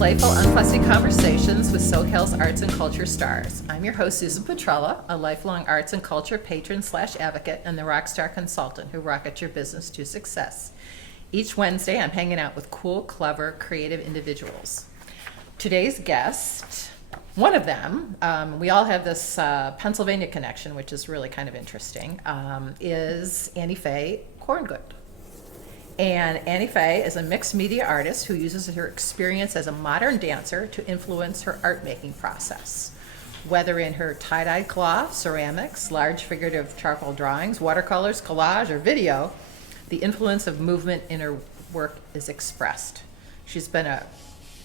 Playful, unfussy conversations with SoCal's arts and culture stars. I'm your host, Susan Petrella, a lifelong arts and culture patron slash advocate and the rock star consultant who rockets your business to success. Each Wednesday, I'm hanging out with cool, clever, creative individuals. Today's guest, one of them, we all have this Pennsylvania connection, which is really kind of interesting, is Faye Corngood. And Faye is a mixed media artist who uses her experience as a modern dancer to influence her art making process. Whether in her tie-dye cloth, ceramics, large figurative charcoal drawings, watercolors, collage, or video, the influence of movement in her work is expressed. She's been a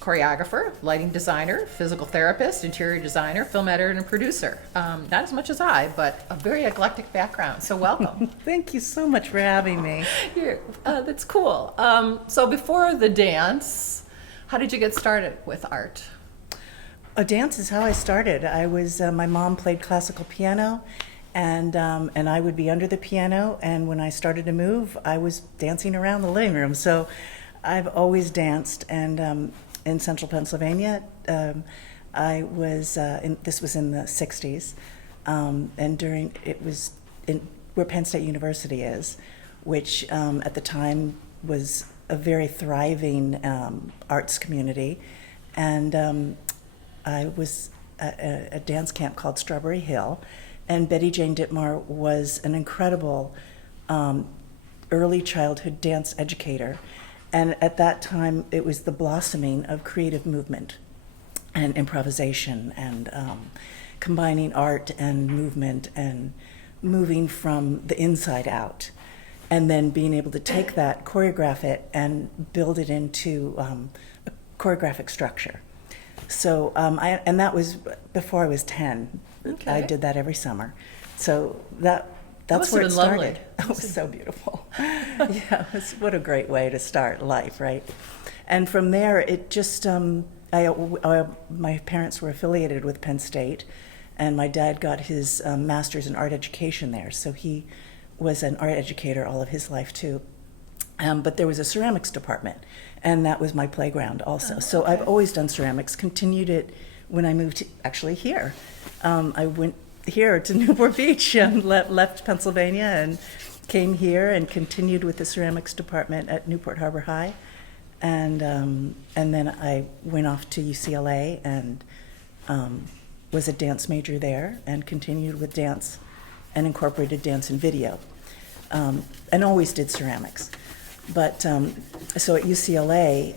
choreographer, lighting designer, physical therapist, interior designer, film editor, and producer. Not as much as I, but a very eclectic background. So welcome. Thank you so much for having me. That's cool. So before the dance, how did you get started with art? A dance is how I started. I was my mom played classical piano, and I would be under the piano. And when I started to move, I was dancing around the living room. So I've always danced, and in central Pennsylvania. I was, this was in the 60s, and where Penn State University is, which at the time was a very thriving arts community. And I was at a dance camp called Strawberry Hill, and Betty Jane Dittmar was an incredible early childhood dance educator. And at that time, it was the blossoming of creative movement and improvisation and combining art and movement and moving from the inside out. And then being able to take that, choreograph it, and build it into a choreographic structure. So, and that was before I was 10. Okay. I did that every summer. So that's where it started. Lovely. It was so beautiful. Yeah, what a great way to start life, right? And from there, it just, my parents were affiliated with Penn State, and my dad got his master's in art education there, so he was an art educator all of his life too. But there was a ceramics department, and that was my playground also. So okay. I've always done ceramics, continued it when I moved actually here. I went here to Newport Beach and left Pennsylvania and came here and continued with the ceramics department at Newport Harbor High, and then I went off to UCLA and was a dance major there and continued with dance and incorporated dance and video, and always did ceramics. But so at UCLA,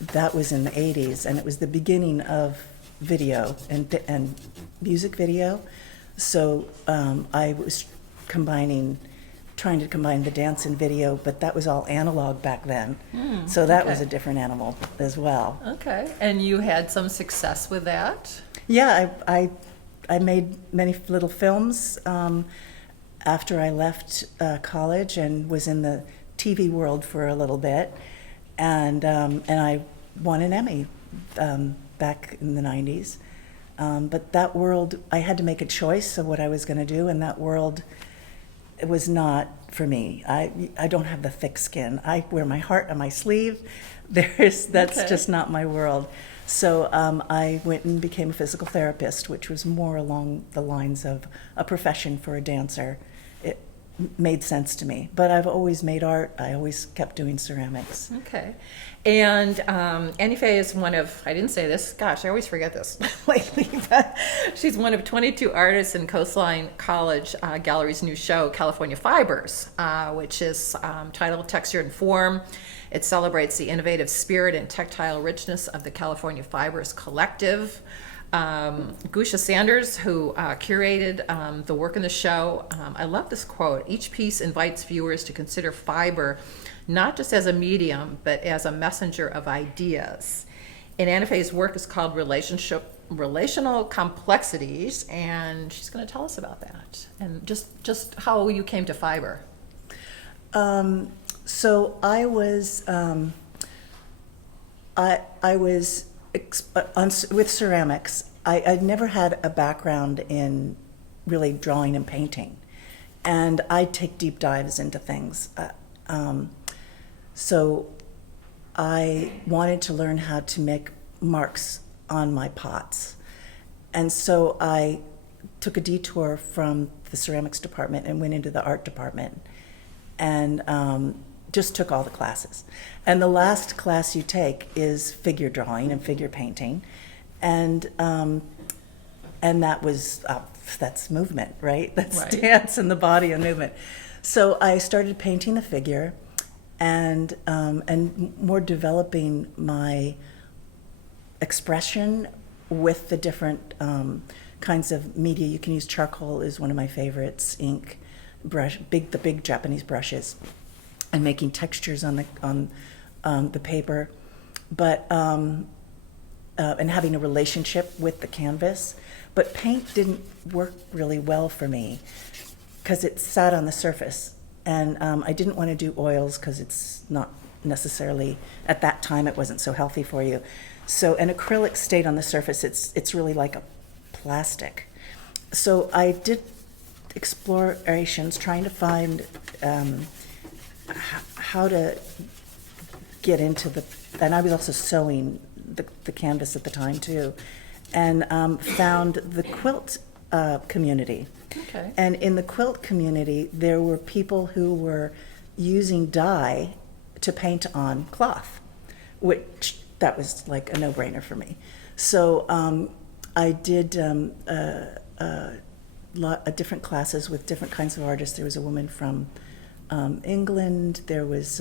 that was in the 80s, and it was the beginning of video and music video. So I was trying to combine the dance and video, but that was all analog back then. So that was a different animal as well. Okay, and you had some success with that? Yeah, I made many little films after I left college and was in the TV world for a little bit, and I won an Emmy back in the 90s. But that world, I had to make a choice of what I was going to do, and that world, it was not for me. I don't have the thick skin. I wear my heart on my sleeve. That's just not my world. So I went and became a physical therapist, which was more along the lines of a profession for a dancer. It made sense to me. But I've always made art. I always kept doing ceramics. Okay. And Faye is one of, I didn't say this, gosh, I always forget this lately, but she's one of 22 artists in Coastline College Gallery's new show, California Fibers, which is titled Texture and Form. It celebrates the innovative spirit and tactile richness of the California Fibers collective. Gusha Sanders, who curated the work in the show, I love this quote: "Each piece invites viewers to consider fiber not just as a medium, but as a messenger of ideas." And Faye's work is called Relational Complexities, and she's going to tell us about that and just how you came to fiber. So I was with ceramics. I'd never had a background in really drawing and painting, and I take deep dives into things. So I wanted to learn how to make marks on my pots. And so I took a detour from the ceramics department and went into the art department and just took all the classes. And the last class you take is figure drawing and figure painting. And that was, that's movement, right? That's Right. dance and the body and movement. So I started painting the figure and more developing my expression with the different kinds of media. You can use charcoal is one of my favorites, ink, brush, the big Japanese brushes, and making textures on the paper, but and having a relationship with the canvas. But paint didn't work really well for me because it sat on the surface, and I didn't want to do oils because it's not necessarily, at that time it wasn't so healthy for you. So an acrylic stayed on the surface. It's really like a plastic. So I did explorations trying to find how to get into and I was also sewing the canvas at the time too, and found the quilt community. Okay. And in the quilt community, there were people who were using dye to paint on cloth, which that was like a no-brainer for me. So I did different classes with different kinds of artists. There was a woman from England. There was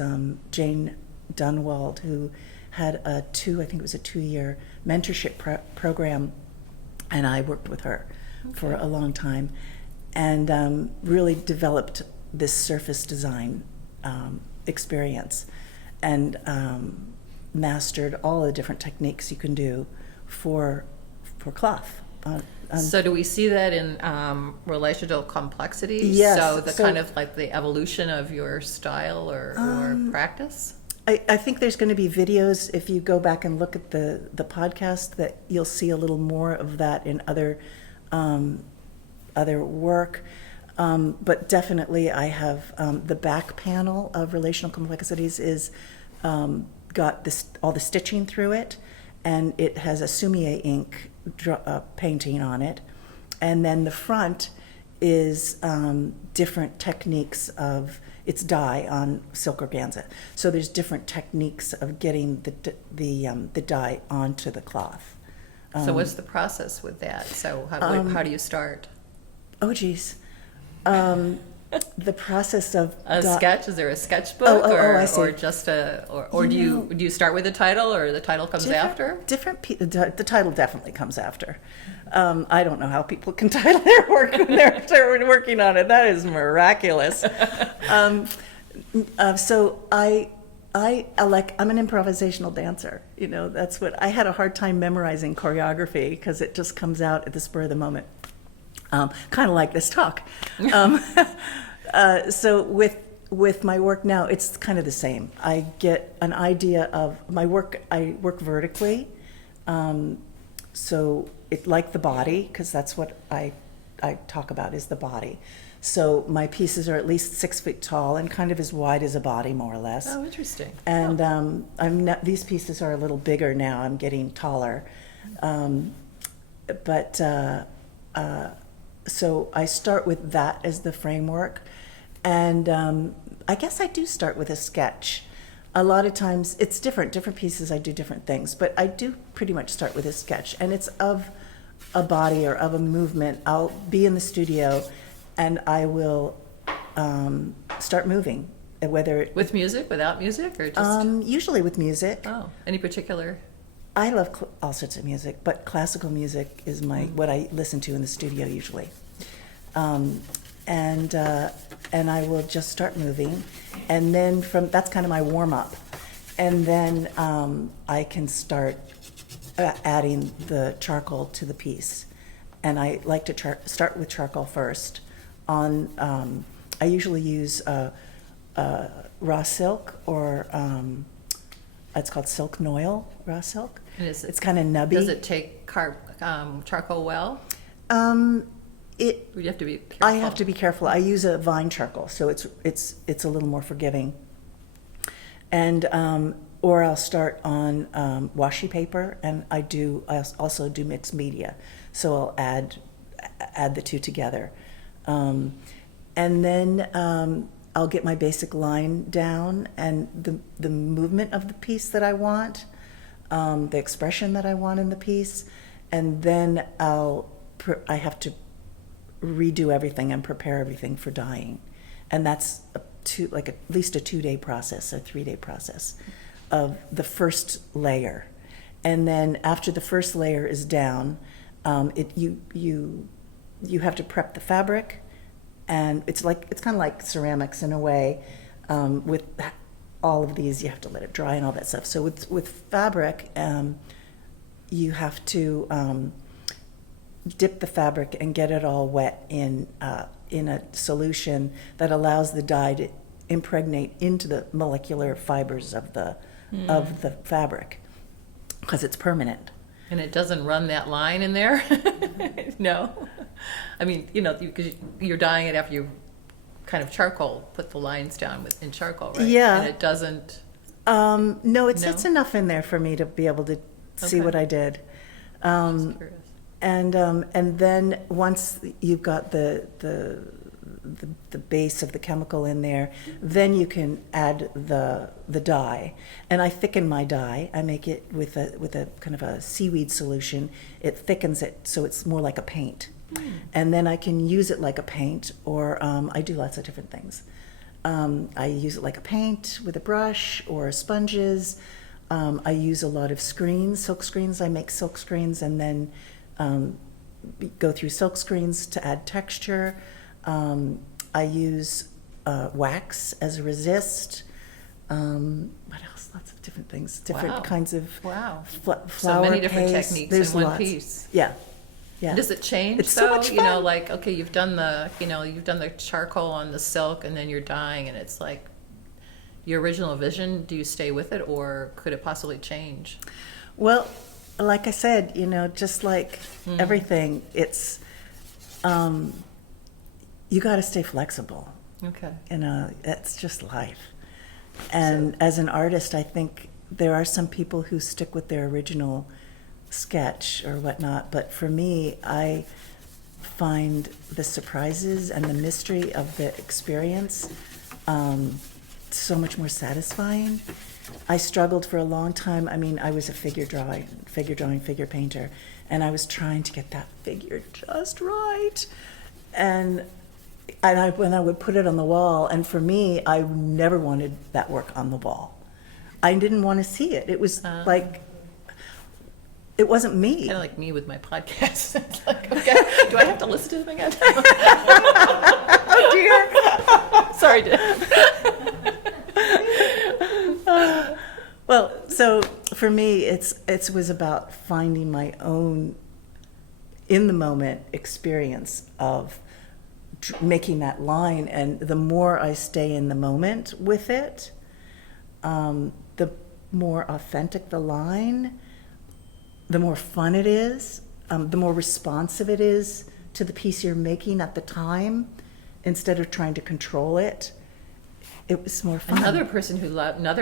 Jane Dunwald, who had I think it was a 2-year mentorship program, and I worked with her for a long time, and really developed this surface design experience, and mastered all the different techniques you can do for cloth. So do we see that in relational complexity? Yes. So the kind of like the evolution of your style or practice? I think there's going to be videos, if you go back and look at the podcast, that you'll see a little more of that in other work. But definitely I have the back panel of relational complexities is got all the stitching through it, and it has a Sumier ink painting on it. And then the front is different techniques of, it's dye on silk organza. So there's different techniques of getting the dye onto the cloth. So what's the process with that? So how do you start? Oh geez. The process of Sketch? Is there a sketchbook, I see. or just or do you start with the title, or the title comes after? The title definitely comes after. I don't know how people can title their work when they're working on it. That is miraculous. So I'm an improvisational dancer. You know, that's what I had a hard time memorizing choreography because it just comes out at the spur of the moment. Kind of like this talk. So with my work now, it's kind of the same. I get an idea of my work. I work vertically, so it like the body, because that's what I talk about is the body. So my pieces are at least 6 feet tall and kind of as wide as a body, more or less. Oh, interesting. And these pieces are a little bigger now. I'm getting taller, so I start with that as the framework, and I guess I do start with a sketch. A lot of times it's different pieces I do different things, but I do pretty much start with a sketch, and it's of a body or of a movement. I'll be in the studio and I will start moving, whether With music, without music, or just usually with music. any particular? I love all sorts of music, but classical music is what I listen to in the studio usually. And I will just start moving, and then that's kind of my warm up, and then I can start adding the charcoal to the piece, and I like to start with charcoal first. I usually use raw silk, or it's called silk noil, raw silk. And It's kind of nubby. Does it take charcoal well? You have to be careful. I have to be careful. I use a vine charcoal, so it's a little more forgiving. And or I'll start on washi paper, and I also do mixed media, so I'll add the two together, and then I'll get my basic line down and the movement of the piece that I want, the expression that I want in the piece, and then I have to redo everything and prepare everything for dyeing, and that's at least a 2-day process, a 3-day process of the first layer, and then after the first layer is down, you have to prep the fabric, and it's kind of like ceramics in a way. With all of these, you have to let it dry and all that stuff. So with fabric, you have to dip the fabric and get it all wet in a solution that allows the dye to impregnate into the molecular fibers of the fabric, because it's permanent. And it doesn't run that line in there? No. I mean, because you're dyeing it after you kind of put the lines down in charcoal, right? Yeah. And it doesn't. No, it's enough in there for me to be able to see what I did. Just curious. And then once you've got the base of the chemical in there, then you can add the dye. And I thicken my dye. I make it with a kind of a seaweed solution. It thickens it so it's more like a paint. And then I can use it like a paint, or I do lots of different things. I use it like a paint with a brush or sponges. I use a lot of silk screens. I make silk screens and then go through silk screens to add texture. I use wax as a resist. What else? Lots of different things. Different kinds of flower So many different paste. techniques There's in one lots. piece. Yeah. Yeah. Does it change? It's so though? much fun. Okay, you've done the charcoal on the silk, and then you're dyeing, and it's like your original vision. Do you stay with it, or could it possibly change? Well, like I said, just like everything, it's you got to stay flexible. Okay. It's just life. And as an artist, I think there are some people who stick with their original sketch or whatnot, but for me, I find the surprises and the mystery of the experience so much more satisfying. I struggled for a long time. I mean, I was a figure painter, and I was trying to get that figure just right. And when I would put it on the wall, and for me, I never wanted that work on the wall. I didn't want to see it. It was like, it wasn't me. Kind of like me with my podcast. It's like, okay, do I have to listen to them again? Oh dear. Sorry, Dick. Well, so for me, it was about finding my own in the moment experience of making that line, and the more I stay in the moment with it, the more authentic the line, the more fun it is, the more responsive it is to the piece you're making at the time, instead of trying to control it. It was more fun. Another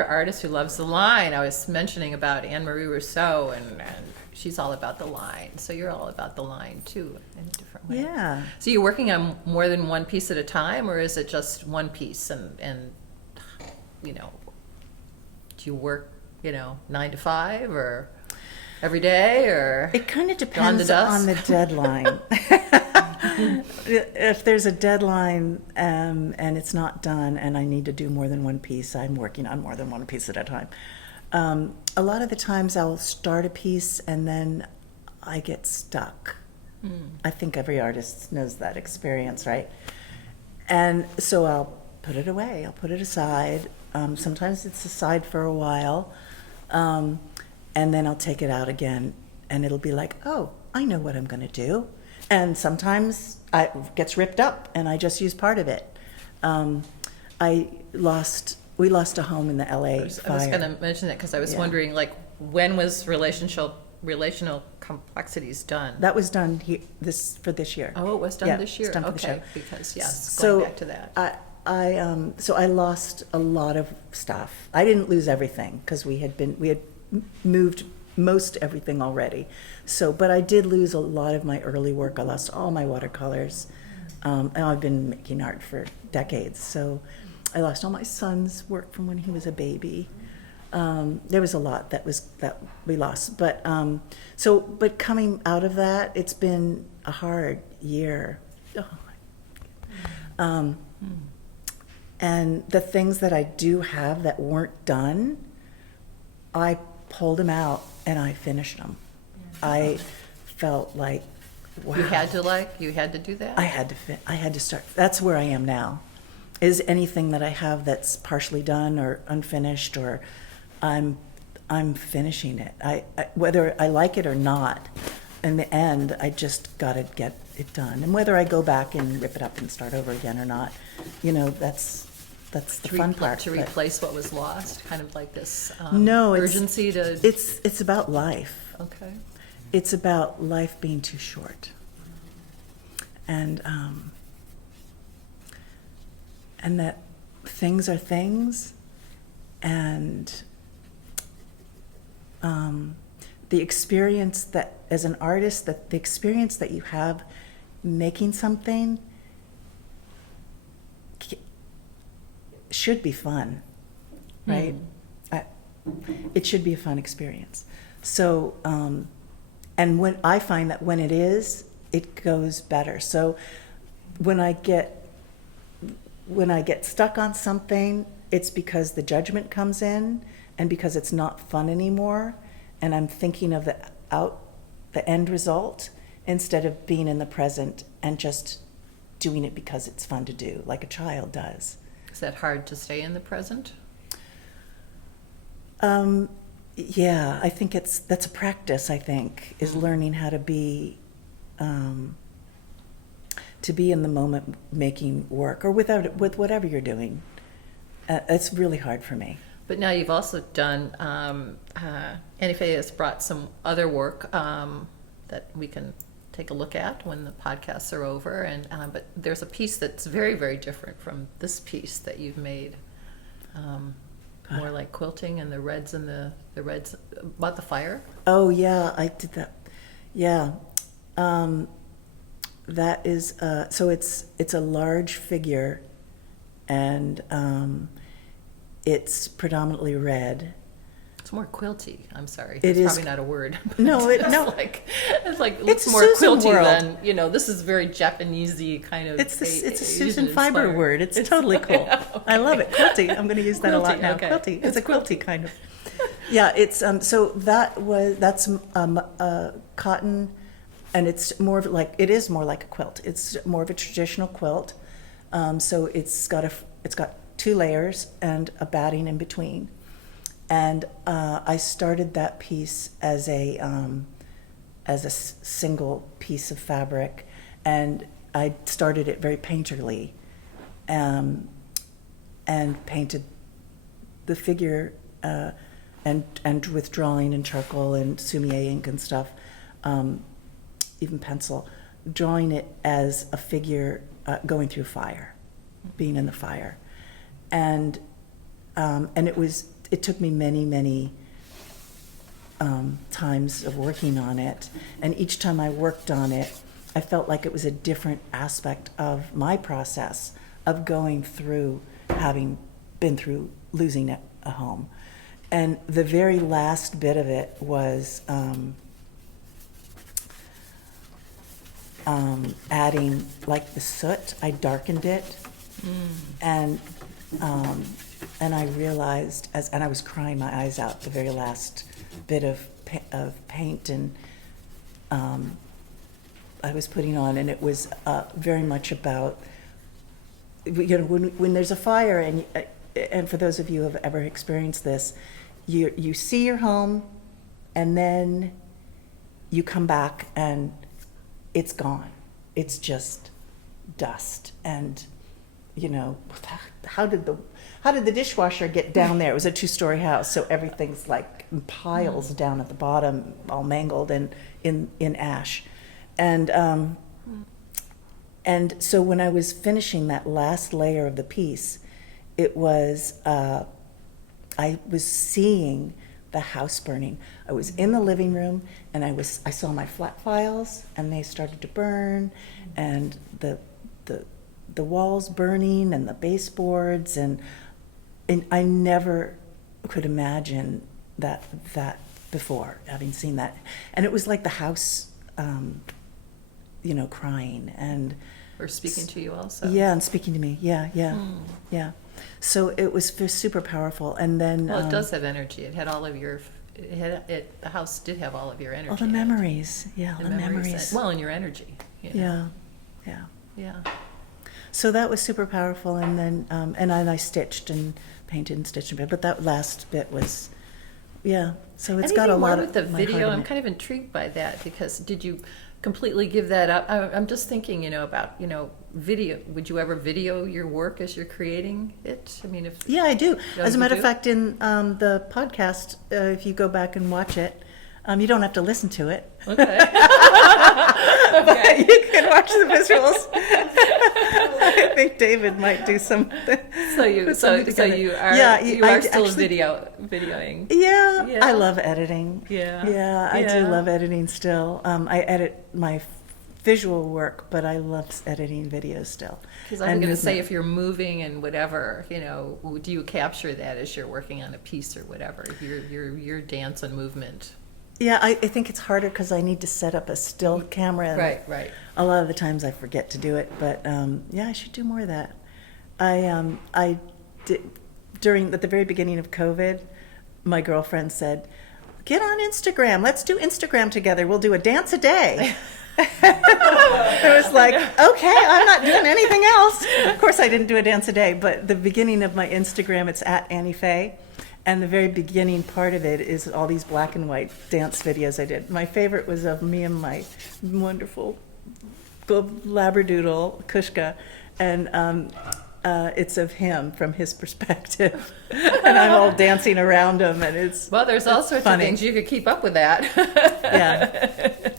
artist who loves the line. I was mentioning about Anne Marie Rousseau, and she's all about the line. So you're all about the line too, in a different way. Yeah. So you're working on more than one piece at a time, or is it just one piece? And do you work 9 to 5 or every day, or It kind of dawn to depends dusk? on the deadline. If there's a deadline and it's not done and I need to do more than one piece, I'm working on more than one piece at a time. A lot of the times I'll start a piece and then I get stuck. I think every artist knows that experience, right? And so I'll put it away. I'll put it aside. Sometimes it's aside for a while. And then I'll take it out again and it'll be like, oh, I know what I'm going to do. And sometimes it gets ripped up and I just use part of it. We lost a home in the LA fire. I was going to mention that because I was wondering, when was relational complexities done? That was done for this year. Oh, it was done Yeah, this year? it's done for this Okay, year. because, going So back to that. so I lost a lot of stuff. I didn't lose everything because we had moved most everything already. So, but I did lose a lot of my early work. I lost all my watercolors. And I've been making art for decades. So I lost all my son's work from when he was a baby. There was a lot that we lost. But but coming out of that, it's been a hard year. Oh. And the things that I do have that weren't done, I pulled them out and I finished them. I felt like, wow. You had to do that? I had to start. That's where I am now. Is anything that I have that's partially done or unfinished, or I'm finishing it. Whether I like it or not, in the end, I just got to get it done. And whether I go back and rip it up and start over again or not, that's the fun part. To replace what was lost, kind of like this no, urgency to. It's about life. Okay. It's about life being too short. And that things are things, and the experience that, as an artist, that the experience that you have making something should be fun, right? It should be a fun experience. So, and when I find that when it is, it goes better. So when I get stuck on something, it's because the judgment comes in and because it's not fun anymore, and I'm thinking of the end result instead of being in the present and just doing it because it's fun to do, like a child does. Is that hard to stay in the present? Yeah, I think that's a practice, I think, is learning how to be in the moment making work, or with whatever you're doing. It's really hard for me. But now you've also done, Faye has brought some other work that we can take a look at when the podcasts are over. And but there's a piece that's very, very different from this piece that you've made. More like quilting, and the reds about the fire. Oh yeah, I did that. Yeah, that is so it's a large figure, and it's predominantly red. It's more quilty. I'm sorry. It it's is probably not a word. No, it's like looks more Susan quilty world. than this is very Japanesey kind of. It's a Susan Fiber word. It's totally cool. Yeah, okay. I love it. Quilty. I'm going to use that a lot Quilty, now. okay. Quilty. It's a quilty kind of. Yeah. It's so that's cotton, and it's more like a quilt. It's more of a traditional quilt. So it's got 2 layers and a batting in between. And I started that piece as a single piece of fabric, and I started it very painterly, and painted the figure, and with drawing and charcoal and sumi-e ink and stuff, even pencil, drawing it as a figure going through fire, being in the fire, and it took me many times of working on it, and each time I worked on it, I felt like it was a different aspect of my process of going through having been through losing a home. And the very last bit of it was adding like the soot. I darkened it, and I realized, and I was crying my eyes out the very last bit of paint, and I was putting on, and it was very much about, when there's a fire, and for those of you who have ever experienced this, you see your home, and then you come back and it's gone. It's just dust, and how did the dishwasher get down there? It was a 2-story house, so everything's like in piles down at the bottom, all mangled and in ash, and And so when I was finishing that last layer of the piece, it was, I was seeing the house burning. I was in the living room, and I saw my flat files, and they started to burn, and the walls burning, and the baseboards, and I never could imagine that before, having seen that. And it was like the house, crying and Or speaking to you also. yeah, and speaking to me. Yeah. So it was super powerful. And then Well, it does have energy. It had all of your. The house did have all of your energy. all the in it. memories. Yeah, The the memories. well, and your energy. You know. Yeah. Yeah. So that was super powerful. And then and I stitched and painted and stitched a bit. But that last bit was, yeah. So it's got a Anything more lot with of the my heart video. in I'm it. kind of intrigued by that because did you completely give that up? I'm just thinking, about video. Would you ever video your work as you're creating it? I mean, if Yeah, I do. Oh, As a you matter do? of fact, in the podcast, if you go back and watch it, you don't have to listen to it. Okay. But you can watch the visuals. I think David might do some. So you put so something so together. you are Yeah, you are still actually- videoing. Yeah, Yeah. I love editing. Yeah. I do Yeah. love editing still. I edit my visual work, but I love editing videos still. Because I'm And going to say, movement. if you're moving and whatever, do you capture that as you're working on a piece or whatever? Your dance and movement. Yeah, I think it's harder because I need to set up a still camera. And Right. A lot of the times I forget to do it, but yeah, I should do more of that. I did at the very beginning of COVID. My girlfriend said, "Get on Instagram. Let's do Instagram together. We'll do a dance a day." It was like, okay, I'm not doing anything else. Of course, I didn't do a dance a day, but the beginning of my Instagram, it's at Annie Faye. And the very beginning part of it is all these black and white dance videos I did. My favorite was of me and my wonderful Labradoodle, Kushka, and it's of him from his perspective. And I'm all dancing around him, and it's Well, there's all sorts funny. of things you could keep up with that.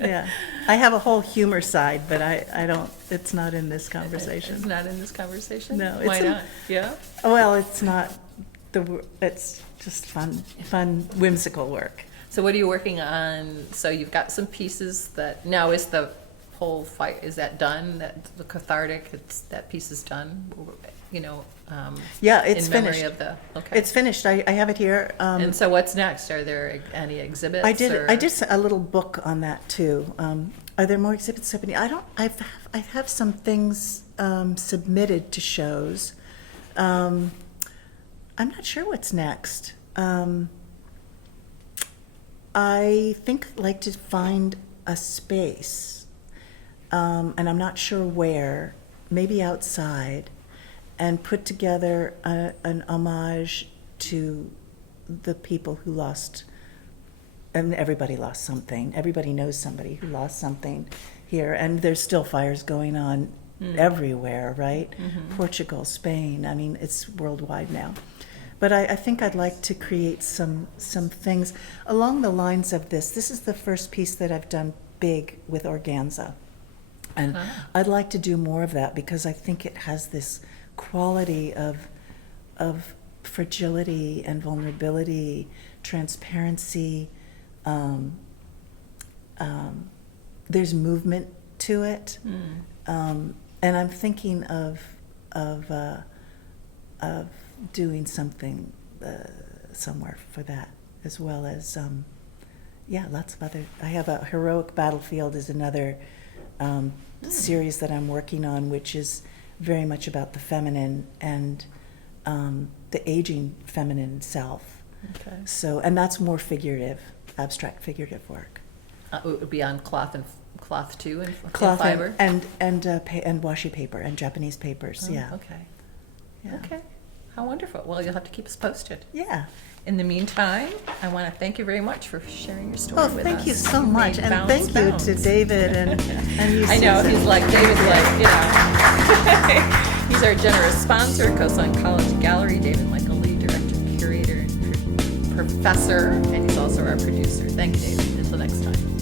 Yeah. I have a whole humor side, but I don't, it's not in this conversation. It's not in this conversation? No, Why it's in- not? Yeah? Well, it's not, it's just fun, whimsical work. So what are you working on? So you've got some pieces that, now is the whole fight, is that done? That the cathartic, that piece is done? Yeah, it's in memory finished. of the, okay. It's finished. I have it here. And so what's next? Are there any exhibits? I did or- a little book on that too. Are there more exhibits happening? I have some things submitted to shows. I'm not sure what's next. I think I'd like to find a space, and I'm not sure where, maybe outside, and put together an homage to the people who lost, and everybody lost something. Everybody knows somebody who lost something here, and there's still fires going on everywhere, right? Mm-hmm. Portugal, Spain, I mean, it's worldwide now. But I think I'd like to create some things along the lines of this. This is the first piece that I've done big with organza. And I'd like to do more of that because I think it has this quality of fragility and vulnerability, transparency. There's movement to it. And I'm thinking of doing something somewhere for that, as well as lots of other. I have a Heroic Battlefield is another series that I'm working on, which is very much about the feminine and the aging feminine self. Okay. So, and that's more figurative, abstract figurative work. It would be on cloth too, and Cloth fiber? and washi paper and Japanese papers. Oh, yeah. Okay. Yeah. Okay. How wonderful. Well, you'll have to keep us posted. Yeah. In the meantime, I want to thank you very much for sharing your story with us. Thank you so much, made and bounce, thank you bounce. to David and you. I know, Susan. he's like, David's he's our generous sponsor, Coastline College Gallery, David Michael Lee, director, curator, and professor, and he's also our producer. Thank you, David. Until next time.